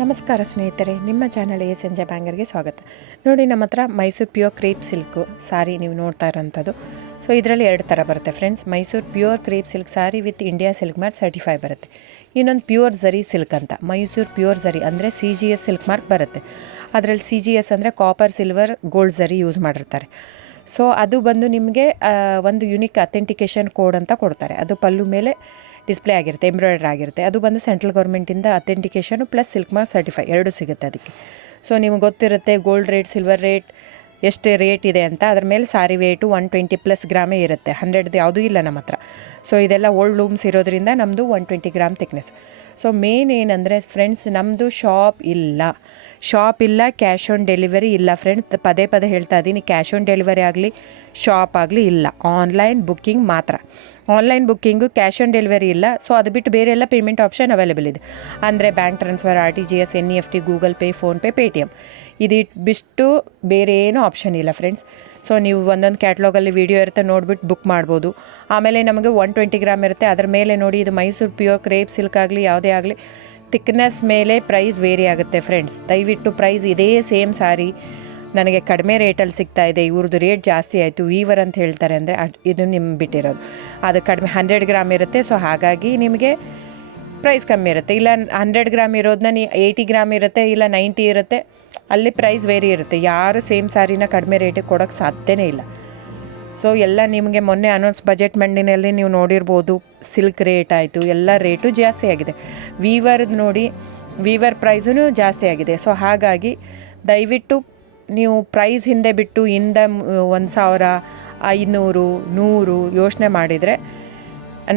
ನಮಸ್ಕಾರ ಸ್ನೇಹಿತರೆ, ನಿಮ್ಮ ಚಾನಲ್ ಸಂಜೆ ಬ್ಯಾಂಗರ್ಗೆ ಸ್ವಾಗತ. ನೋಡಿ, ನಮ್ಮ ಹತ್ರ ಮೈಸೂರು ಪ್ಯೂರ್ ಕ್ರೇಪ್ ಸಿಲ್ಕು ಸಾರಿ ನೀವು ನೋಡ್ತಾ ಇರೋಂಥದ್ದು. ಸೊ ಇದರಲ್ಲಿ ಎರಡು ಥರ ಬರುತ್ತೆ friends. Mysuru pure crepe silk sorry with India silk mark certify ಬರುತ್ತೆ. ಇನ್ನೊಂದು ಪ್ಯೂರ್ ಝರಿ ಸಿಲ್ಕ್ ಅಂತ, ಮೈಸೂರು ಪ್ಯೂರ್ ಝರಿ ಅಂದರೆ CGS ಸಿಲ್ಕ್ ಮಾರ್ಕ್ ಬರುತ್ತೆ. ಅದರಲ್ಲಿ CGS ಅಂದರೆ ಕಾಪರ್, ಸಿಲ್ವರ್, ಗೋಲ್ಡ್ ಝರಿ ಯೂಸ್ ಮಾಡಿರ್ತಾರೆ. ಸೊ ಅದು ಬಂದು ನಿಮಗೆ ಒಂದು ಯುನಿಕ್ ಅಥೆಂಟಿಕೇಷನ್ ಕೋಡ್ ಅಂತ ಕೊಡ್ತಾರೆ. ಅದು ಪಲ್ಲು ಮೇಲೆ ಡಿಸ್ಪ್ಲೇ ಆಗಿರುತ್ತೆ, ಎಂಬ್ರಾಯ್ಡ್ರಿ ಆಗಿರುತ್ತೆ. ಅದು ಬಂದು ಸೆಂಟ್ರಲ್ ಗೌರ್ಮೆಂಟಿಂದ ಅಥೆಂಟಿಕೇಷನು ಪ್ಲಸ್ ಸಿಲ್ಕ್ ಮಾರ್ಕ್ ಸರ್ಟಿಫೈ ಎರಡೂ ಸಿಗುತ್ತೆ ಅದಕ್ಕೆ. ಸೊ ನಿಮ್ಗೆ ಗೊತ್ತಿರುತ್ತೆ ಗೋಲ್ಡ್ ರೇಟ್, ಸಿಲ್ವರ್ ರೇಟ್ ಎಷ್ಟು ರೇಟ್ ಇದೆ ಅಂತ. ಅದ್ರ ಮೇಲೆ ಸಾರಿ ವೇಟು 120+ ಗ್ರಾಮೇ ಇರುತ್ತೆ, 100 ಯಾವುದೂ ಇಲ್ಲ ನಮ್ಮ ಹತ್ರ. ಸೊ ಇದೆಲ್ಲ ಓಲ್ಡ್ ಲೂಮ್ಸ್ ಇರೋದ್ರಿಂದ ನಮ್ಮದು 120 ಗ್ರಾಮ್ ಥಿಕ್ನೆಸ್. ಸೊ ಮೇನ್ ಏನಂದರೆ ಫ್ರೆಂಡ್ಸ್, ನಮ್ಮದು ಶಾಪ್ ಇಲ್ಲ, ಕ್ಯಾಶ್ ಆನ್ ಡೆಲಿವರಿ ಇಲ್ಲ ಫ್ರೆಂಡ್ಸ್. ಪದೇ ಹೇಳ್ತಾ ಇದ್ದೀನಿ, ಕ್ಯಾಶ್ ಆನ್ ಡೆಲಿವರಿ ಆಗಲಿ ಶಾಪ್ ಆಗಲಿ ಇಲ್ಲ, ಆನ್ಲೈನ್ ಬುಕ್ಕಿಂಗ್ ಮಾತ್ರ. Online booking, cash on delivery ಇಲ್ಲ. ಸೊ ಅದು ಬಿಟ್ಟು ಬೇರೆ ಎಲ್ಲ ಪೇಮೆಂಟ್ ಆಪ್ಷನ್ ಅವೈಲೇಬಲ್ ಇದೆ. ಅಂದರೆ bank transfer, RTGS, NEFT, Google pay, PhonePe, Paytm ಬಿಟ್ಟು ಬೇರೆ ಏನೂ ಆಪ್ಷನ್ ಇಲ್ಲ ಫ್ರೆಂಡ್ಸ್. ಸೊ ನೀವು ಒಂದೊಂದು ಕ್ಯಾಟ್ಲಾಗಲ್ಲಿ ವೀಡಿಯೋ ಇರುತ್ತೆ, ನೋಡಿಬಿಟ್ಟು ಬುಕ್ ಮಾಡ್ಬೋದು. ಆಮೇಲೆ ನಮಗೆ 120 ಗ್ರಾಮ್ ಇರುತ್ತೆ. ಅದರ ಮೇಲೆ ನೋಡಿ, ಇದು ಮೈಸೂರು ಪ್ಯೂರ್ ಕ್ರೇಪ್ ಸಿಲ್ಕ್ ಆಗಲಿ ಯಾವುದೇ ಆಗಲಿ ಥಿಕ್ನೆಸ್ ಮೇಲೆ ಪ್ರೈಸ್ ವೇರಿ ಆಗುತ್ತೆ ಫ್ರೆಂಡ್ಸ್. ದಯವಿಟ್ಟು ಪ್ರೈಸ್ ಇದೇ ಸೇಮ್ ಸಾರಿ ನನಗೆ ಕಡಿಮೆ ರೇಟಲ್ಲಿ ಸಿಗ್ತಾ ಇದೆ, ಇವ್ರದ್ದು ರೇಟ್ ಜಾಸ್ತಿ ಆಯಿತು ವೀವರ್ ಅಂತ ಹೇಳ್ತಾರೆ ಅಂದರೆ ಇದು ನಿಮ್ಮ ಬಿಟ್ಟಿರೋದು. ಅದು ಕಡಿಮೆ 100 ಗ್ರಾಮ್ ಇರುತ್ತೆ. ಸೊ ಹಾಗಾಗಿ ನಿಮಗೆ ಪ್ರೈಸ್ ಕಮ್ಮಿ ಇರುತ್ತೆ. ಇಲ್ಲ 100 ಗ್ರಾಮ್ ಇರೋದನ್ನ 80 ಗ್ರಾಮ್ ಇರುತ್ತೆ, ಇಲ್ಲ 90 ಇರುತ್ತೆ, ಅಲ್ಲಿ ಪ್ರೈಸ್ ವೇರಿ ಇರುತ್ತೆ. ಯಾರು ಸೇಮ್ ಸಾರಿನ ಕಡಿಮೆ ರೇಟಿಗೆ ಕೊಡೋಕ್ಕೆ ಸಾಧ್ಯನೇ ಇಲ್ಲ. ಸೊ ಎಲ್ಲ ನಿಮಗೆ ಮೊನ್ನೆ ಅನೌನ್ಸ್ ಬಜೆಟ್ ಮಂಡಿನಲ್ಲಿ ನೀವು ನೋಡಿರ್ಬೋದು, ಸಿಲ್ಕ್ ರೇಟ್ ಆಯಿತು, ಎಲ್ಲ ರೇಟು ಜಾಸ್ತಿ ಆಗಿದೆ. ವೀವರ್ದು ನೋಡಿ, ವೀವರ್ ಪ್ರೈಸೂ ಜಾಸ್ತಿ ಆಗಿದೆ. ಸೊ ಹಾಗಾಗಿ ದಯವಿಟ್ಟು ನೀವು ಪ್ರೈಸ್ ಹಿಂದೆ ಬಿಟ್ಟು 1,000, 500, 100 ಯೋಚನೆ ಮಾಡಿದರೆ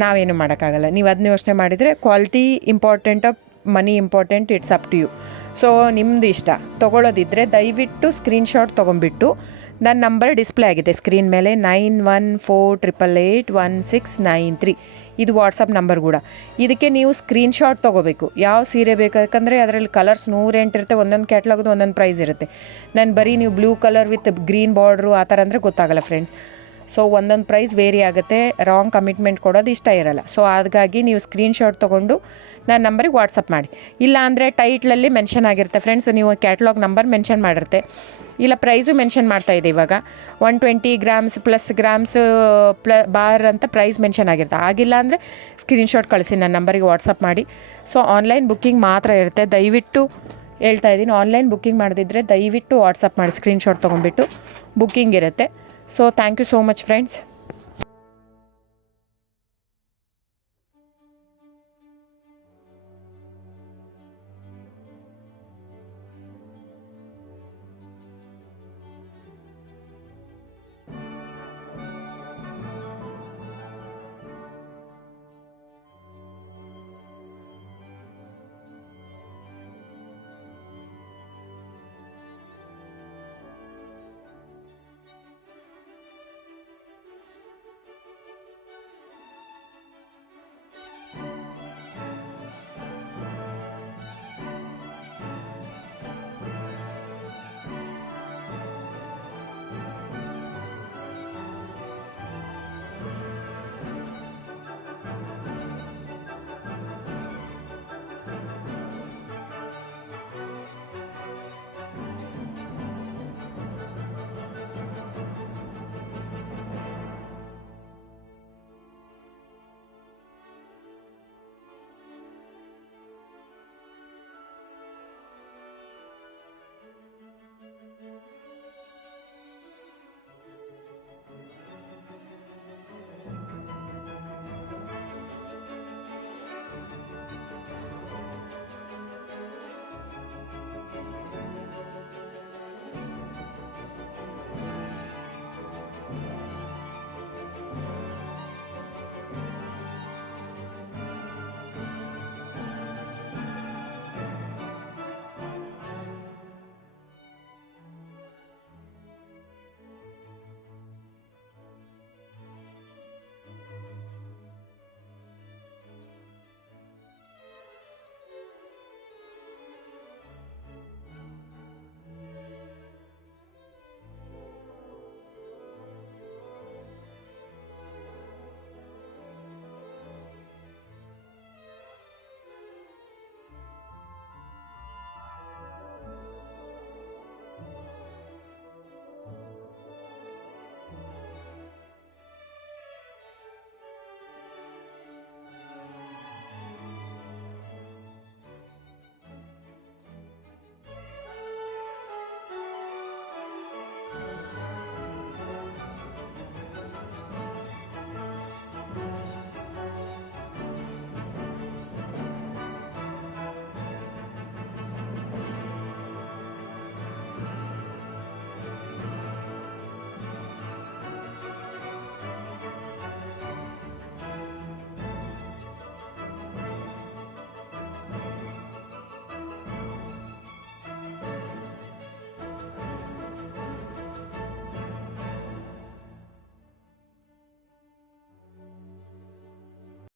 ನಾವೇನು ಮಾಡೋಕ್ಕಾಗಲ್ಲ. ನೀವು ಅದನ್ನ ಯೋಚನೆ ಮಾಡಿದರೆ quality important, money important, it's up to you. So ನಿಮ್ಮದು ಇಷ್ಟ. ತೊಗೊಳ್ಳೋದಿದ್ದರೆ ದಯವಿಟ್ಟು ಸ್ಕ್ರೀನ್ಶಾಟ್ ತೊಗೊಂಬಿಟ್ಟು, ನನ್ನ ನಂಬರ್ ಡಿಸ್ಪ್ಲೇ ಆಗಿದೆ ಸ್ಕ್ರೀನ್ ಮೇಲೆ, 9148881693. ಇದು ವಾಟ್ಸಪ್ ನಂಬರ್ ಕೂಡ. ಇದಕ್ಕೆ ನೀವು ಸ್ಕ್ರೀನ್ಶಾಟ್ ತೊಗೋಬೇಕು. ಯಾವ ಸೀರೆ ಬೇಕು, ಯಾಕಂದರೆ ಅದರಲ್ಲಿ ಕಲರ್ಸ್ 108 ಇರುತ್ತೆ, ಒಂದೊಂದು ಕ್ಯಾಟ್ಲಾಗ್ದು ಒಂದೊಂದು ಪ್ರೈಸ್ ಇರುತ್ತೆ. ನಾನು ಬರೀ ನೀವು blue colour with green border ಆ ಥರ ಅಂದರೆ ಗೊತ್ತಾಗಲ್ಲ ಫ್ರೆಂಡ್ಸ್. ಸೊ ಒಂದೊಂದು ಪ್ರೈಸ್ ವೇರಿ ಆಗುತ್ತೆ, ರಾಂಗ್ ಕಮಿಟ್ಮೆಂಟ್ ಕೊಡೋದು ಇಷ್ಟ ಇರಲ್ಲ. ಸೊ ಹಾಗಾಗಿ ನೀವು ಸ್ಕ್ರೀನ್ಶಾಟ್ ತೊಗೊಂಡು ನನ್ನ ನಂಬರಿಗೆ ವಾಟ್ಸಪ್ ಮಾಡಿ. ಇಲ್ಲ ಅಂದರೆ ಟೈಟ್ಲಲ್ಲಿ ಮೆನ್ಷನ್ ಆಗಿರುತ್ತೆ ಫ್ರೆಂಡ್ಸ್, ನೀವು ಕ್ಯಾಟ್ಲಾಗ್ ನಂಬರ್ ಮೆನ್ಷನ್ ಮಾಡಿರುತ್ತೆ, ಇಲ್ಲ ಪ್ರೈಸು ಮೆನ್ಷನ್ ಮಾಡ್ತಾಯಿದೆ. ಇವಾಗ 120 ಗ್ರಾಮ್ಸ್ ಪ್ಲಸ್ ಗ್ರಾಮ್ಸ್ ಬಾರ್ ಅಂತ ಪ್ರೈಸ್ ಮೆನ್ಷನ್ ಆಗಿರುತ್ತೆ. ಆಗಿಲ್ಲ ಅಂದರೆ ಸ್ಕ್ರೀನ್ಶಾಟ್ ಕಳಿಸಿ, ನನ್ನ ನಂಬರಿಗೆ ವಾಟ್ಸಪ್ ಮಾಡಿ. ಸೊ ಆನ್ಲೈನ್ ಬುಕ್ಕಿಂಗ್ ಮಾತ್ರ ಇರುತ್ತೆ. ದಯವಿಟ್ಟು ಹೇಳ್ತಾ ಇದ್ದೀನಿ, ಆನ್ಲೈನ್ ಬುಕ್ಕಿಂಗ್ ಮಾಡದಿದ್ದರೆ ದಯವಿಟ್ಟು ವಾಟ್ಸಪ್ ಮಾಡಿ, ಸ್ಕ್ರೀನ್ಶಾಟ್ ತೊಗೊಂಡ್ಬಿಟ್ಟು ಬುಕ್ಕಿಂಗ್ ಇರುತ್ತೆ. So thank you so much friends.